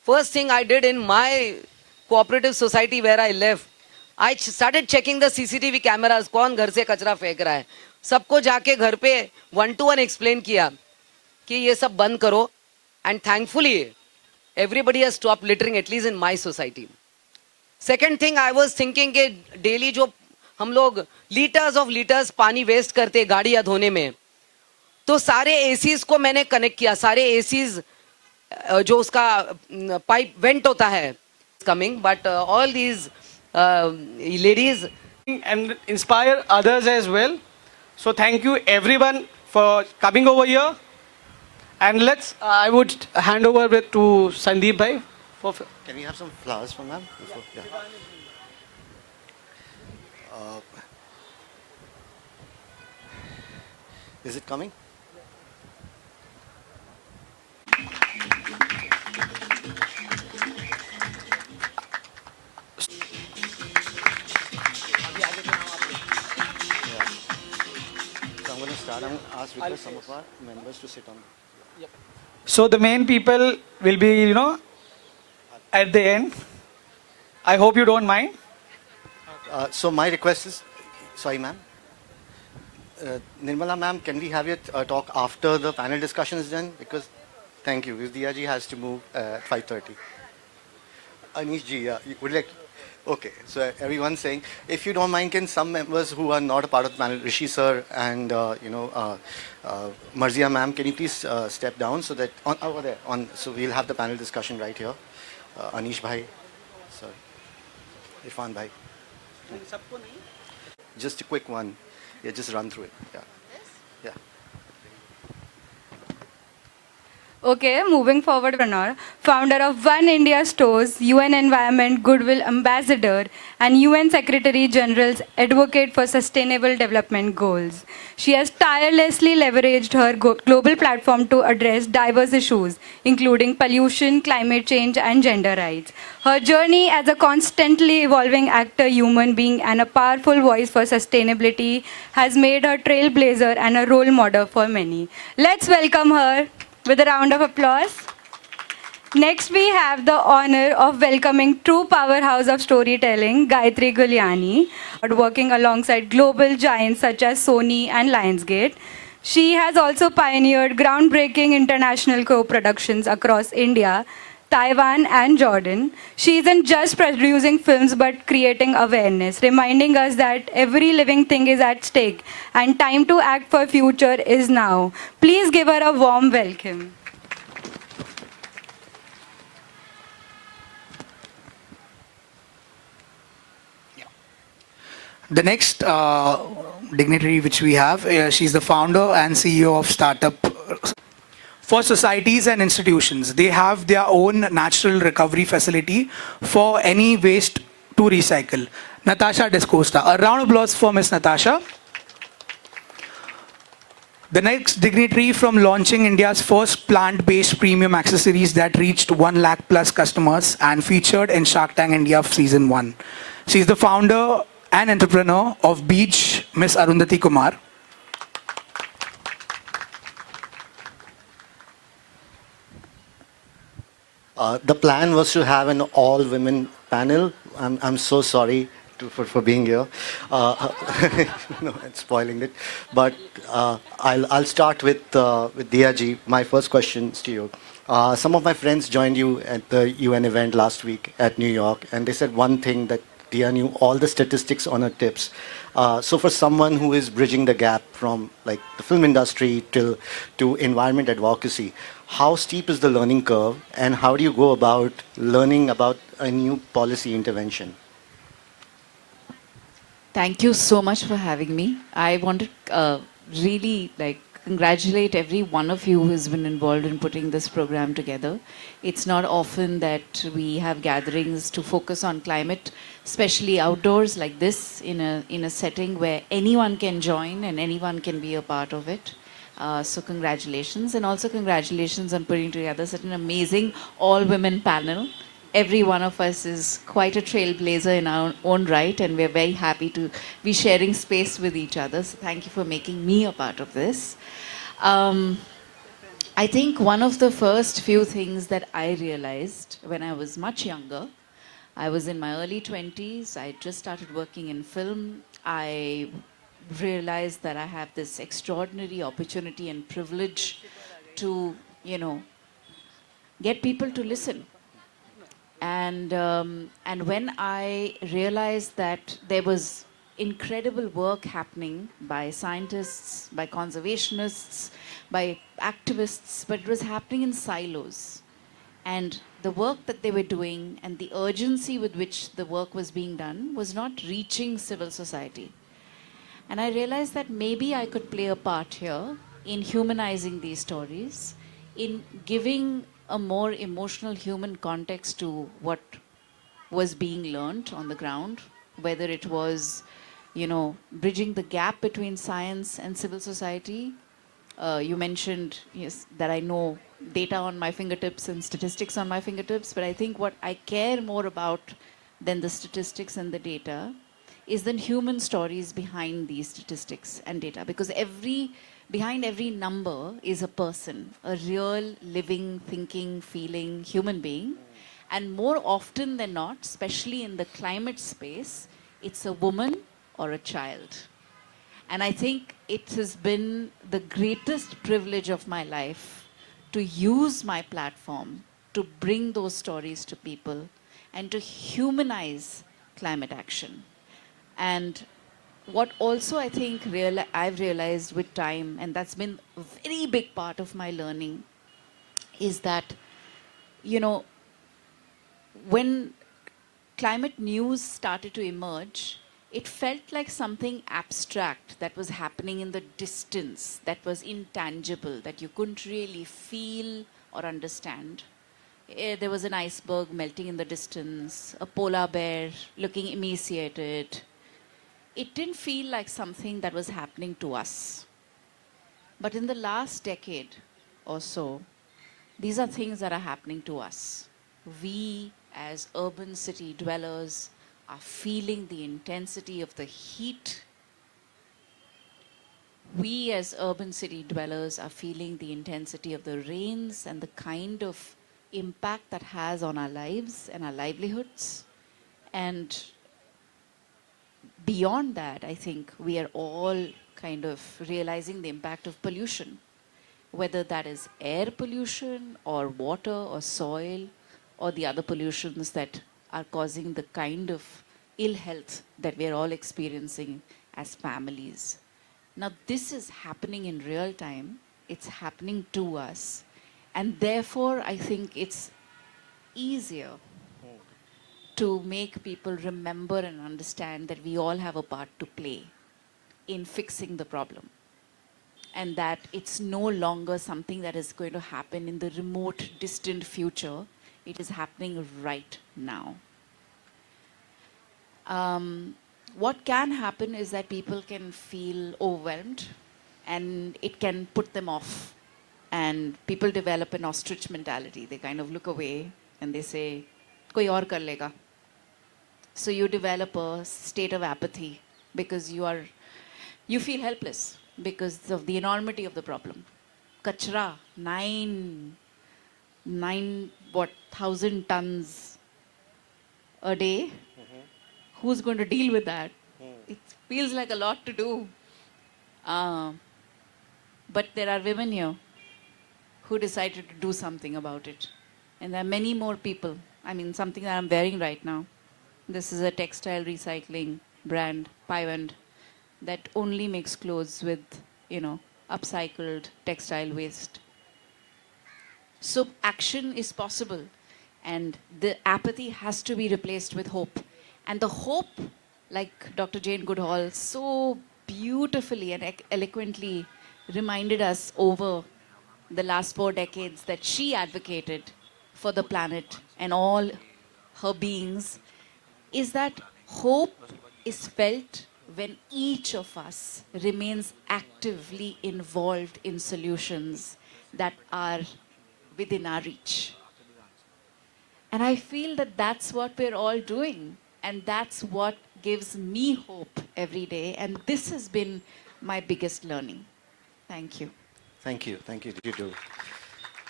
First thing I did in my cooperative society where I left, I started checking the CCTV cameras. कौन घर से कचरा फेंक रहा है? सबको जाके घर पे 1-to-1 explain किया कि ये सब बंद करो. And thankfully, everybody has stopped littering, at least in my society. Second thing, I was thinking कि daily जो हम लोग liters of liters पानी waste करते गाड़ियाँ धोने में, तो सारे ACs को मैंने connect किया. सारे ACs जो उसका pipe vent होता है coming, but all these ladies and inspire others as well. So thank you everyone for coming over here. And let's, I would hand over it to Sandeep bhai. Can we have some flowers from ma'am? Yeah. Is it coming? So I'm going to start. I'm going to ask request some of our members to sit on. So the main people will be, you know, at the end. I hope you don't mind. So my request is, sorry ma'am. Nirmala ma'am, can we have your talk after the panel discussion is done? Because, thank you, because Diya ji has to move at 5:30. Anish ji, yeah, would like, okay, so everyone's saying, if you don't mind, can some members who are not a part of the panel, Rishi sir and, Mirza ma'am, can you please step down so that, over there, so we'll have the panel discussion right here. Anish bhai, sorry, Irfan bhai. Just a quick one. Yeah, just run through it. Yeah. Yeah. Okay, moving forward, Pranor, founder of One India Stores, UN Environment Goodwill Ambassador, and UN Secretary General's Advocate for Sustainable Development Goals. She has tirelessly leveraged her global platform to address diverse issues, including pollution, climate change, and gender rights. Her journey as a constantly evolving actor, human being, and a powerful voice for sustainability has made her trailblazer and a role model for many. Let's welcome her with a round of applause. Next, we have the honor of welcoming true powerhouse of storytelling, Gayatri Guliani, working alongside global giants such as Sony and Lionsgate. She has also pioneered groundbreaking international co-productions across India, Taiwan, and Jordan. She isn't just producing films but creating awareness, reminding us that every living thing is at stake and time to act for future is now. Please give her a warm welcome. The next dignitary which we have, she's the founder and CEO of Startup. For societies and institutions, they have their own natural recovery facility for any waste to recycle. Natasha Descosta. A round of applause for Miss Natasha. The next dignitary from launching India's first plant-based premium accessories that reached 1 lakh plus customers and featured in Shark Tank India Season 1. She's the founder and entrepreneur of Beach, Miss Arundhati Kumar. The plan was to have an all-women panel. I'm so sorry for being here. No, it's spoiling it. But I'll start with Diya ji. My first question is to you. Some of my friends joined you at the UN event last week at New York, and they said one thing, that Diya knew all the statistics on her tips. So for someone who is bridging the gap from like the film industry to environment advocacy, how steep is the learning curve, and how do you go about learning about a new policy intervention? Thank you so much for having me. I want to really congratulate every one of you who's been involved in putting this program together. It's not often that we have gatherings to focus on climate, especially outdoors like this, in a setting where anyone can join and anyone can be a part of it. So congratulations, and also congratulations on putting together such an amazing all-women panel. Every one of us is quite a trailblazer in our own right, and we're very happy to be sharing space with each other. So thank you for making me a part of this. I think one of the first few things that I realized when I was much younger, I was in my early 20s, I just started working in film. I realized that I have this extraordinary opportunity and privilege to, get people to listen. And when I realized that there was incredible work happening by scientists, by conservationists, by activists, but it was happening in silos. And the work that they were doing and the urgency with which the work was being done was not reaching civil society. And I realized that maybe I could play a part here in humanizing these stories, in giving a more emotional human context to what was being learned on the ground, whether it was, bridging the gap between science and civil society. You mentioned, yes, that I know data on my fingertips and statistics on my fingertips, but I think what I care more about than the statistics and the data is the human stories behind these statistics and data, because behind every number is a person, a real living, thinking, feeling human being. And more often than not, especially in the climate space, it's a woman or a child. And I think it has been the greatest privilege of my life to use my platform to bring those stories to people and to humanize climate action. And what also I think I've realized with time, and that's been a very big part of my learning, is that, when climate news started to emerge, it felt like something abstract that was happening in the distance, that was intangible, that you couldn't really feel or understand. There was an iceberg melting in the distance, a polar bear looking emaciated. It didn't feel like something that was happening to us. But in the last decade or so, these are things that are happening to us. We, as urban city dwellers, are feeling the intensity of the heat. We, as urban city dwellers, are feeling the intensity of the rains and the kind of impact that has on our lives and our livelihoods. And beyond that, I think we are all kind of realizing the impact of pollution, whether that is air pollution or water or soil or the other pollutions that are causing the kind of ill health that we're all experiencing as families. Now, this is happening in real time. It's happening to us. And therefore, I think it's easier to make people remember and understand that we all have a part to play in fixing the problem. And that it's no longer something that is going to happen in the remote, distant future. It is happening right now. What can happen is that people can feel overwhelmed and it can put them off. And people develop an ostrich mentality. They kind of look away and they say, koi aur kar lega. So you develop a state of apathy because you feel helpless because of the enormity of the problem. Kachra, 1,000 tons a day. Who's going to deal with that? It feels like a lot to do. But there are women here who decided to do something about it. And there are many more people. I mean, something that I'm wearing right now. This is a textile recycling brand, Paiwand, that only makes clothes with, upcycled textile waste. So action is possible. And the apathy has to be replaced with hope. And the hope, like Dr. Jane Goodall so beautifully and eloquently reminded us over the last 4 decades that she advocated for the planet and all her beings, is that hope is felt when each of us remains actively involved in solutions that are within our reach. And I feel that that's what we're all doing. And that's what gives me hope every day. And this has been my biggest learning. Thank you. Thank you. Thank you. You too.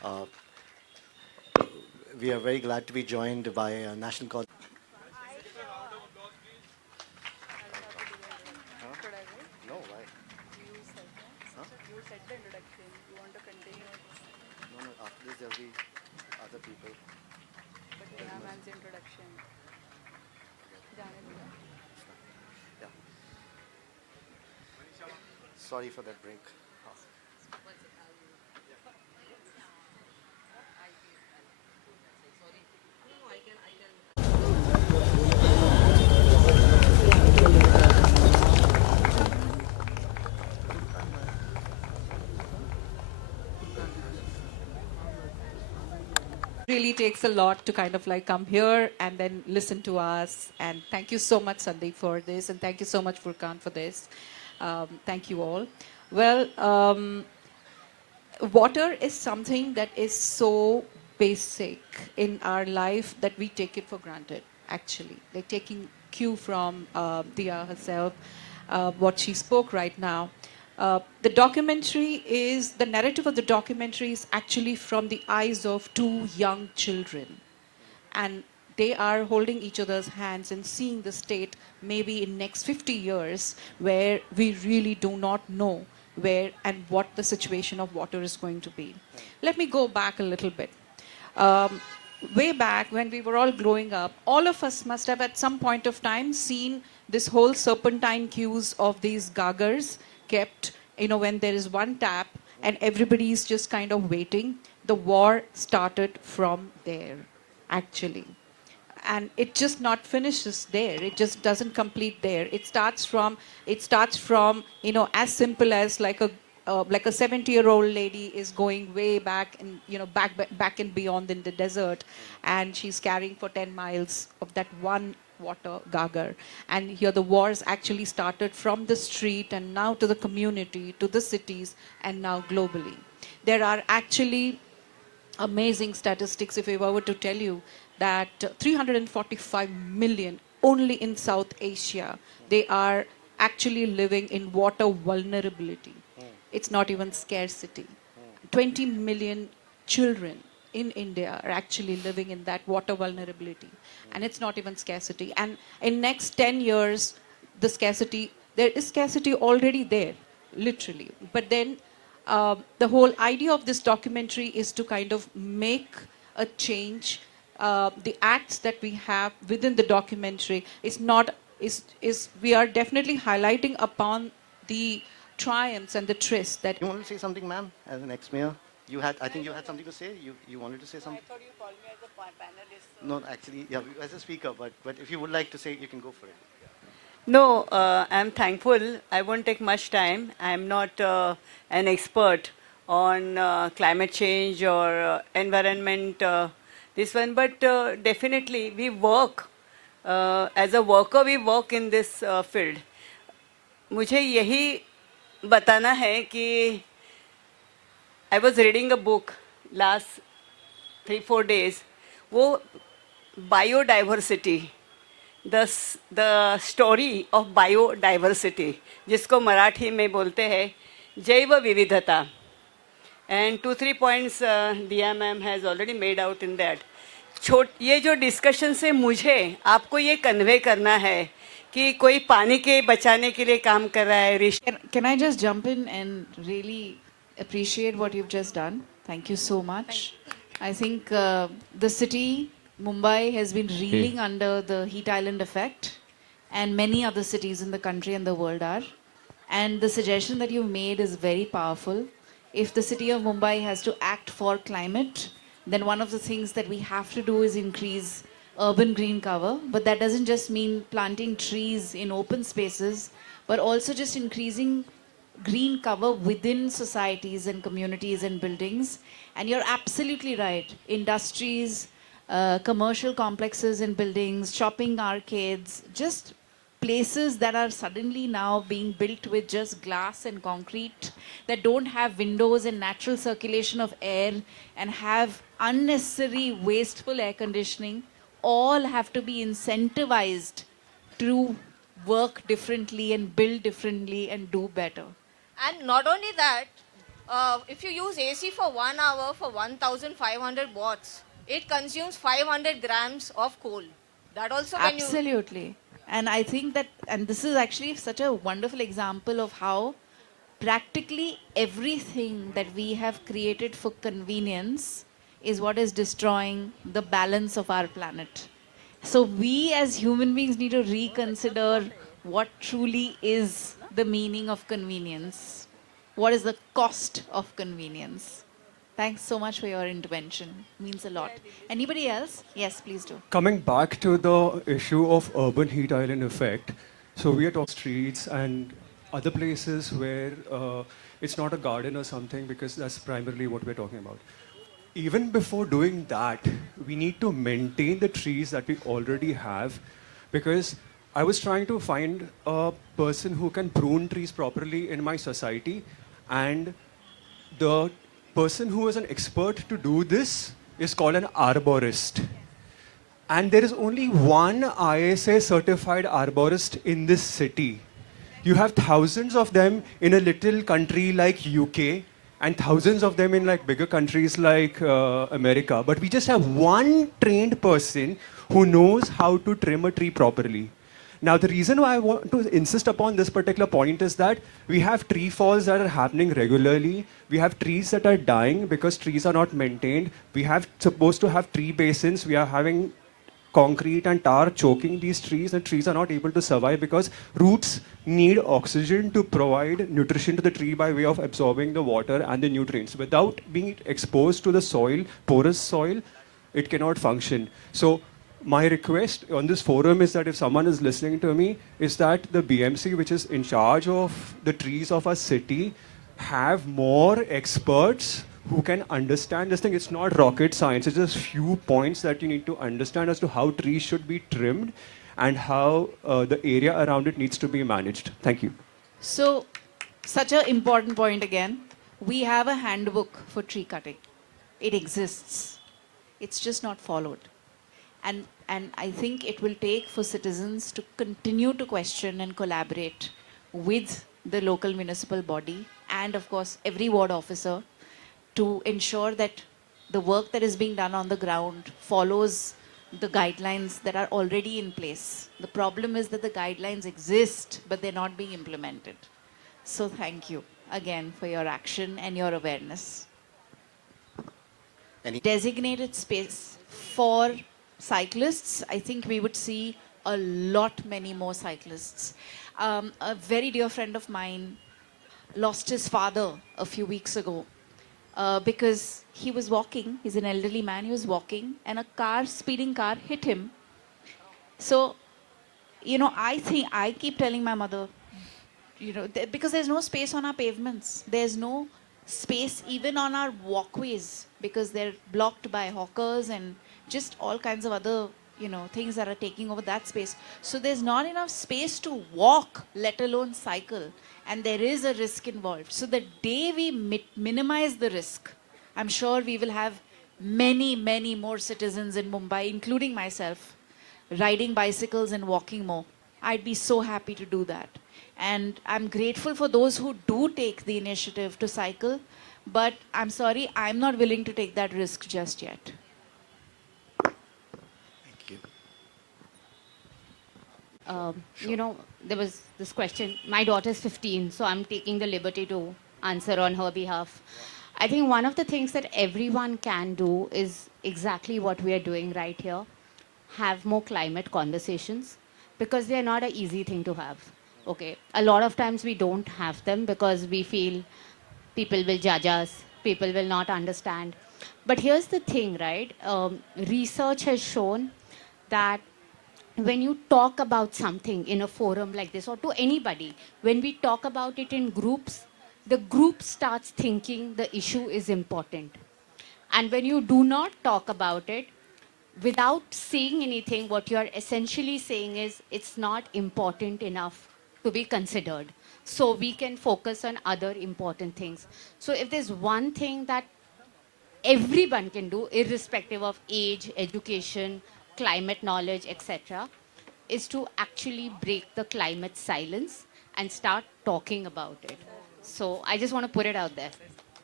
Uh, we are very glad to be joined by National College. No, why? Huh? You said the introduction. You want to continue it? No, after this there'll be other people. But Hina ma'am's introduction. Yeah. Sorry for that break. Really takes a lot to kind of like come here and then listen to us. And thank you so much, Sandeep, for this. And thank you so much, Furkan, for this. Thank you all. Well, water is something that is so basic in our life that we take it for granted, actually. Like taking cue from Dia herself, what she spoke right now. The narrative of the documentary is actually from the eyes of two young children. And they are holding each other's hands and seeing the state maybe in next 50 years where we really do not know where and what the situation of water is going to be. Let me go back a little bit. Way back when we were all growing up, all of us must have at some point of time seen this whole serpentine queues of these gaggers kept, when there is one tap and everybody is just kind of waiting. The war started from there, actually. And it just not finishes there. It just doesn't complete there. It starts from as simple as like a 70-year-old lady is going way back and back and beyond in the desert, and she's carrying for 10 miles of that one water gagger. And here the wars actually started from the street and now to the community, to the cities, and now globally. There are actually amazing statistics if I were to tell you that 345 million only in South Asia, they are actually living in water vulnerability. It's not even scarcity. 20 million children in India are actually living in that water vulnerability. And it's not even scarcity. And in next 10 years, there is scarcity already there, literally. But then the whole idea of this documentary is to kind of make a change. The acts that we have within the documentary we are definitely highlighting upon the triumphs and the trysts that. You want to say something, ma'am, as an ex-mayor? I think you had something to say. You wanted to say something. I thought you called me as a panelist. No, actually, yeah, as a speaker. But if you would like to say, you can go for it. No, I'm thankful. I won't take much time. I'm not an expert on climate change or environment, this one, but definitely we work. As a worker, we work in this field. मुझे यही बताना है कि I was reading a book last 3-4 days. वो biodiversity. The story of biodiversity, जिसको मराठी में बोलते हैं जैव विविधता. And 2-3 points Diya ma'am has already made out in that. ये जो डिस्कशन से मुझे आपको ये कन्वे करना है कि कोई पानी के बचाने के लिए काम कर रहा है. Can I just jump in and really appreciate what you've just done? Thank you so much. I think the city, Mumbai, has been reeling under the heat island effect, and many other cities in the country and the world are. And the suggestion that you've made is very powerful. If the city of Mumbai has to act for climate, then one of the things that we have to do is increase urban green cover. But that doesn't just mean planting trees in open spaces, but also just increasing green cover within societies and communities and buildings. And you're absolutely right. Industries, commercial complexes and buildings, shopping arcades, just places that are suddenly now being built with just glass and concrete, that don't have windows and natural circulation of air and have unnecessary wasteful air conditioning, all have to be incentivized to work differently and build differently and do better. And not only that, if you use AC for 1 hour for 1,500 watts, it consumes 500 grams of coal. That also when you Absolutely. And I think that, and this is actually such a wonderful example of how practically everything that we have created for convenience is what is destroying the balance of our planet. So we as human beings need to reconsider what truly is the meaning of convenience. What is the cost of convenience? Thanks so much for your intervention. Means a lot. Anybody else? Yes, please do. Coming back to the issue of urban heat island effect, so we are talking streets and other places where it's not a garden or something, because that's primarily what we're talking about. Even before doing that, we need to maintain the trees that we already have, because I was trying to find a person who can prune trees properly in my society, and the person who is an expert to do this is called an arborist. And there is only one ISA certified arborist in this city. You have thousands of them in a little country like UK and thousands of them in like bigger countries like America. But we just have one trained person who knows how to trim a tree properly. Now, the reason why I want to insist upon this particular point is that we have tree falls that are happening regularly. We have trees that are dying because trees are not maintained. We have supposed to have tree basins. We are having concrete and tar choking these trees, and trees are not able to survive because roots need oxygen to provide nutrition to the tree by way of absorbing the water and the nutrients. Without being exposed to the soil, porous soil, it cannot function. So my request on this forum is that if someone is listening to me, is that the BMC, which is in charge of the trees of our city, have more experts who can understand this thing. It's not rocket science. It's just few points that you need to understand as to how trees should be trimmed and how the area around it needs to be managed. Thank you. So, such an important point again. We have a handbook for tree cutting. It exists. It's just not followed. And I think it will take for citizens to continue to question and collaborate with the local municipal body and, of course, every ward officer to ensure that the work that is being done on the ground follows the guidelines that are already in place. The problem is that the guidelines exist, but they're not being implemented. So thank you again for your action and your awareness. Designated space for cyclists, I think we would see a lot many more cyclists. A very dear friend of mine lost his father a few weeks ago because he was walking. He's an elderly man. He was walking and a speeding car hit him. So, I keep telling my mother, because there's no space on our pavements. There's no space even on our walkways because they're blocked by hawkers and just all kinds of other, things that are taking over that space. So there's not enough space to walk, let alone cycle. And there is a risk involved. So the day we minimize the risk, I'm sure we will have many, many more citizens in Mumbai, including myself, riding bicycles and walking more. I'd be so happy to do that. And I'm grateful for those who do take the initiative to cycle. But I'm sorry, I'm not willing to take that risk just yet. There was this question. My daughter's 15, so I'm taking the liberty to answer on her behalf. I think one of the things that everyone can do is exactly what we are doing right here. Have more climate conversations because they are not an easy thing to have. Okay, a lot of times we don't have them because we feel people will judge us, people will not understand. But here's the thing, right? Research has shown that when you talk about something in a forum like this or to anybody, when we talk about it in groups, the group starts thinking the issue is important. And when you do not talk about it, without saying anything, what you're essentially saying is it's not important enough to be considered. So we can focus on other important things. So if there's one thing that everyone can do, irrespective of age, education, climate knowledge, etc., is to actually break the climate silence and start talking about it. So I just want to put it out there.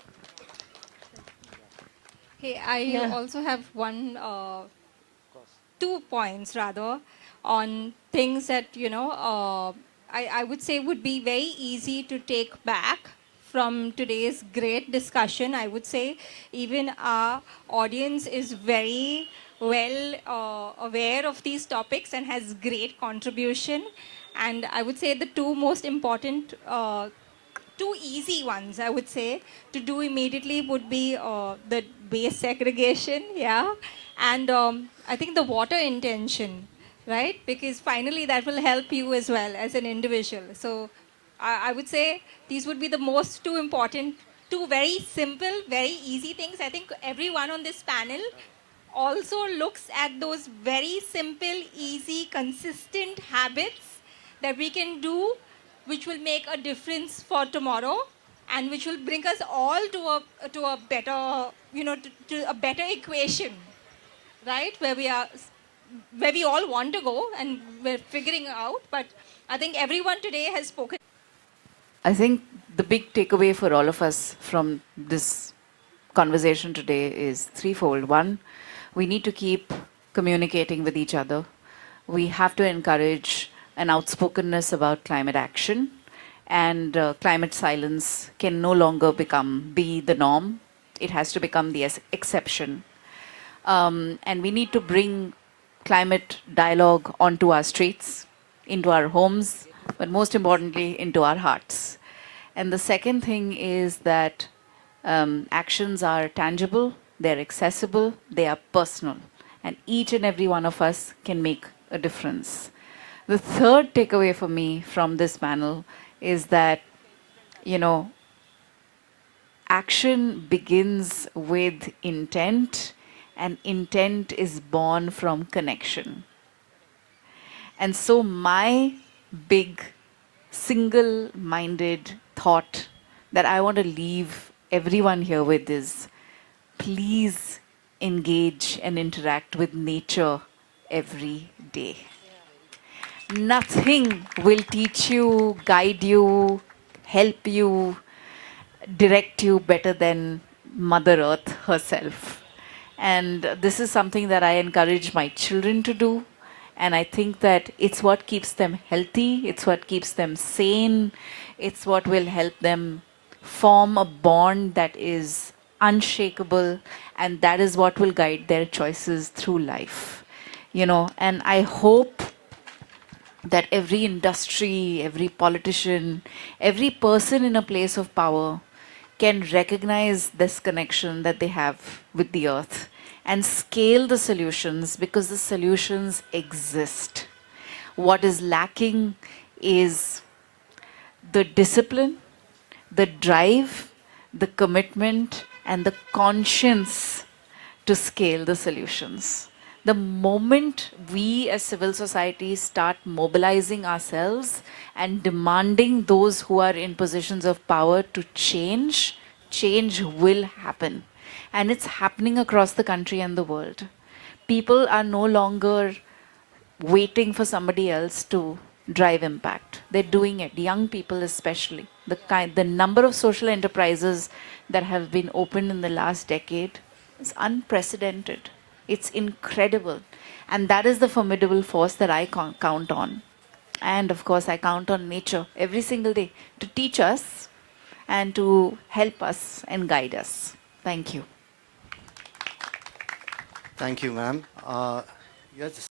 Okay, I also have 2 points rather on things that, I would say would be very easy to take back from today's great discussion. I would say even our audience is very well aware of these topics and has great contribution. And I would say the two most important two easy ones, I would say, to do immediately would be the base segregation, yeah, and I think the water intention, right? Because finally that will help you as well as an individual. So I would say these would be the most two important, two very simple, very easy things. I think everyone on this panel also looks at those very simple, easy, consistent habits that we can do, which will make a difference for tomorrow and which will bring us all to a better, to a better equation, right? Where we all want to go and we're figuring out. But I think everyone today has spoken. I think the big takeaway for all of us from this conversation today is threefold. One, we need to keep communicating with each other. We have to encourage an outspokenness about climate action, and climate silence can no longer be the norm. It has to become the exception. And we need to bring climate dialogue onto our streets, into our homes, but most importantly, into our hearts. And the second thing is that actions are tangible, they're accessible, they are personal, and each and every one of us can make a difference. The third takeaway for me from this panel is that, action begins with intent, and intent is born from connection. And so, my big single minded thought that I want to leave everyone here with is please engage and interact with nature every day. Nothing will teach you, guide you, help you, direct you better than Mother Earth herself. And this is something that I encourage my children to do. And I think that it's what keeps them healthy, it's what keeps them sane, it's what will help them form a bond that is unshakable, and that is what will guide their choices through life. And I hope that every industry, every politician, every person in a place of power can recognize this connection that they have with the earth and scale the solutions, because the solutions exist. What is lacking is the discipline, the drive, the commitment, and the conscience to scale the solutions. The moment we as civil society start mobilizing ourselves and demanding those who are in positions of power to change, change will happen. And it's happening across the country and the world. People are no longer waiting for somebody else to drive impact. They're doing it, young people especially. The number of social enterprises that have been opened in the last decade is unprecedented. It's incredible. And that is the formidable force that I count on. And of course, I count on nature every single day to teach us and to help us and guide us. Thank you. Thank you, ma'am. Yes.